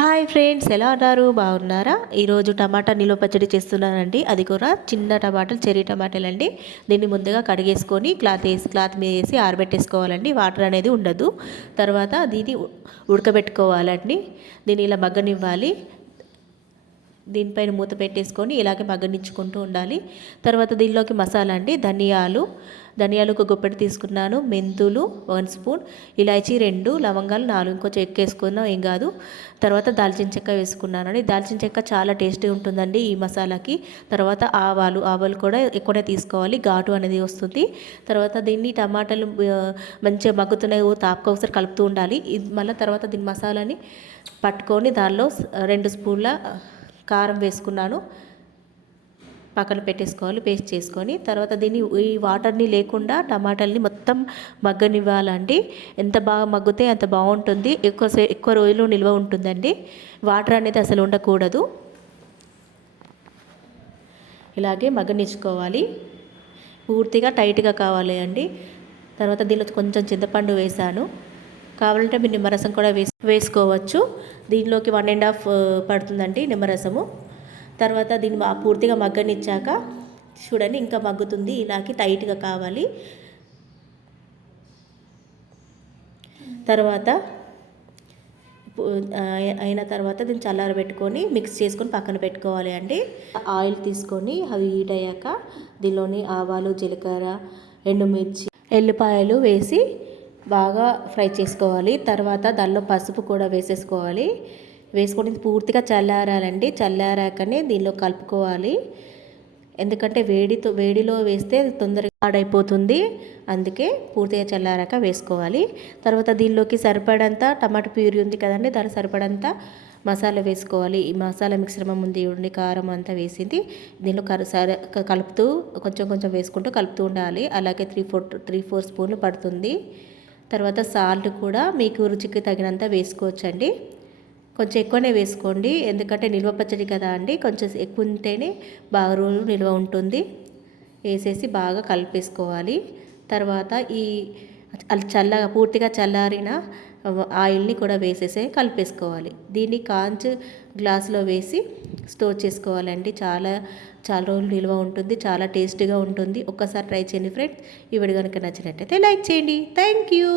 Hi friends, ఎలా ఉన్నారు? బాగున్నారా? ఈరోజు టమాటా నిల్వ పచ్చడి చేస్తున్నానండి. అది కూడా చిన్న టమాటాలు, చెర్రీ టమాటాలు అండి. దీన్ని ముందుగా కడిగేసుకొని క్లాత్ మీద వేసి ఆరబెట్టేసుకోవాలండి. వాటర్ అనేది ఉండదు. తర్వాత దీన్ని ఉడకబెట్టుకోవాలండి. దీన్ని ఇలా మగ్గనివ్వాలి. దీనిపైన మూత పెట్టేసుకొని ఇలాగే మగ్గనించుకుంటూ ఉండాలి. తర్వాత దీనిలోకి మసాలా అండి. ధనియాలు ఒక గుప్పెడు తీసుకున్నాను. మెంతులు 1 స్పూన్, ఇలాచీ 2, లవంగాలు 4, ఇంకొంచెం వేసుకున్నా ఏం కాదు. తర్వాత దాల్చిన చెక్క వేసుకున్నానండి. దాల్చిన చెక్క చాలా టేస్టీ ఉంటుందండి ఈ మసాలాకి. తర్వాత ఆవాలు కూడా ఎక్కువనే తీసుకోవాలి, ఘాటు అనేది వస్తుంది. తర్వాత దీన్ని టమాటాలు మంచిగా మగ్గుతున్నాయి ఒకసారి కలుపుతూ ఉండాలి. మళ్ళీ తర్వాత దీని మసాలాని పట్టుకొని దానిలో 2 స్పూన్ల కారం వేసుకున్నాను. పక్కన పెట్టేసుకోవాలి పేస్ట్ చేసుకొని. తర్వాత దీన్ని ఈ వాటర్ని లేకుండా టమాటాలని మొత్తం మగ్గనివ్వాలండి. ఎంత బాగా మగ్గితే అంత బాగుంటుంది. ఎక్కువ రోజులు నిల్వ ఉంటుందండి. వాటర్ అనేది అసలు ఉండకూడదు. ఇలాగే మగ్గనిచ్చుకోవాలి. పూర్తిగా టైట్గా కావాలి అండి. తర్వాత దీనిలో కొంచెం చింతపండు వేసాను. కావాలంటే మీరు నిమ్మరసం కూడా వేసుకోవచ్చు. దీనిలోకి 1.5 పడుతుందండి నిమ్మరసము. తర్వాత దీన్ని పూర్తిగా మగ్గనిచ్చాక చూడండి, ఇంకా మగ్గుతుంది. ఇలాగే టైట్గా కావాలి. తర్వాత అయిన తర్వాత దీన్ని చల్లారబెట్టుకొని మిక్స్ చేసుకొని పక్కన పెట్టుకోవాలి అండి. ఆయిల్ తీసుకొని అవి హీట్ అయ్యాక దీనిలోని ఆవాలు, జీలకర్ర, ఎండుమిర్చి, ఎల్లిపాయలు వేసి బాగా ఫ్రై చేసుకోవాలి. తర్వాత దానిలో పసుపు కూడా వేసేసుకోవాలి. వేసుకొని పూర్తిగా చల్లారాలండి. చల్లారాకనే దీనిలో కలుపుకోవాలి. ఎందుకంటే వేడిలో వేస్తే తొందరగా పాడైపోతుంది. అందుకే పూర్తిగా చల్లారాక వేసుకోవాలి. తర్వాత దీనిలోకి సరిపడంత టమాటా ప్యూరీ ఉంది కదండి, దానికి సరిపడంత మసాలా వేసుకోవాలి. ఈ మసాలా మిశ్రమం ఉంది ఉండి కారం అంతా వేసింది దీనిలో కలుపుతూ కొంచెం వేసుకుంటూ కలుపుతూ ఉండాలి. అలాగే 3-4 స్పూన్లు పడుతుంది. తర్వాత సాల్ట్ కూడా మీకు రుచికి తగినంత వేసుకోవచ్చండి. కొంచెం ఎక్కువనే వేసుకోండి, ఎందుకంటే నిల్వ పచ్చడి కదా అండి. కొంచెం ఎక్కువ ఉంటేనే బాగా రోజులు నిల్వ ఉంటుంది. వేసేసి బాగా కలిపేసుకోవాలి. తర్వాత ఈ పూర్తిగా చల్లారిన ఆయిల్ని కూడా వేసేసి కలిపేసుకోవాలి. దీన్ని గ్లాసులో వేసి స్టోర్ చేసుకోవాలండి. చాలా రోజులు నిల్వ ఉంటుంది. చాలా టేస్టీగా ఉంటుంది. ఒక్కసారి ట్రై చేయండి ఫ్రెండ్స్. ఈ వీడియో కనుక నచ్చినట్టయితే లైక్ చేయండి. Thank you.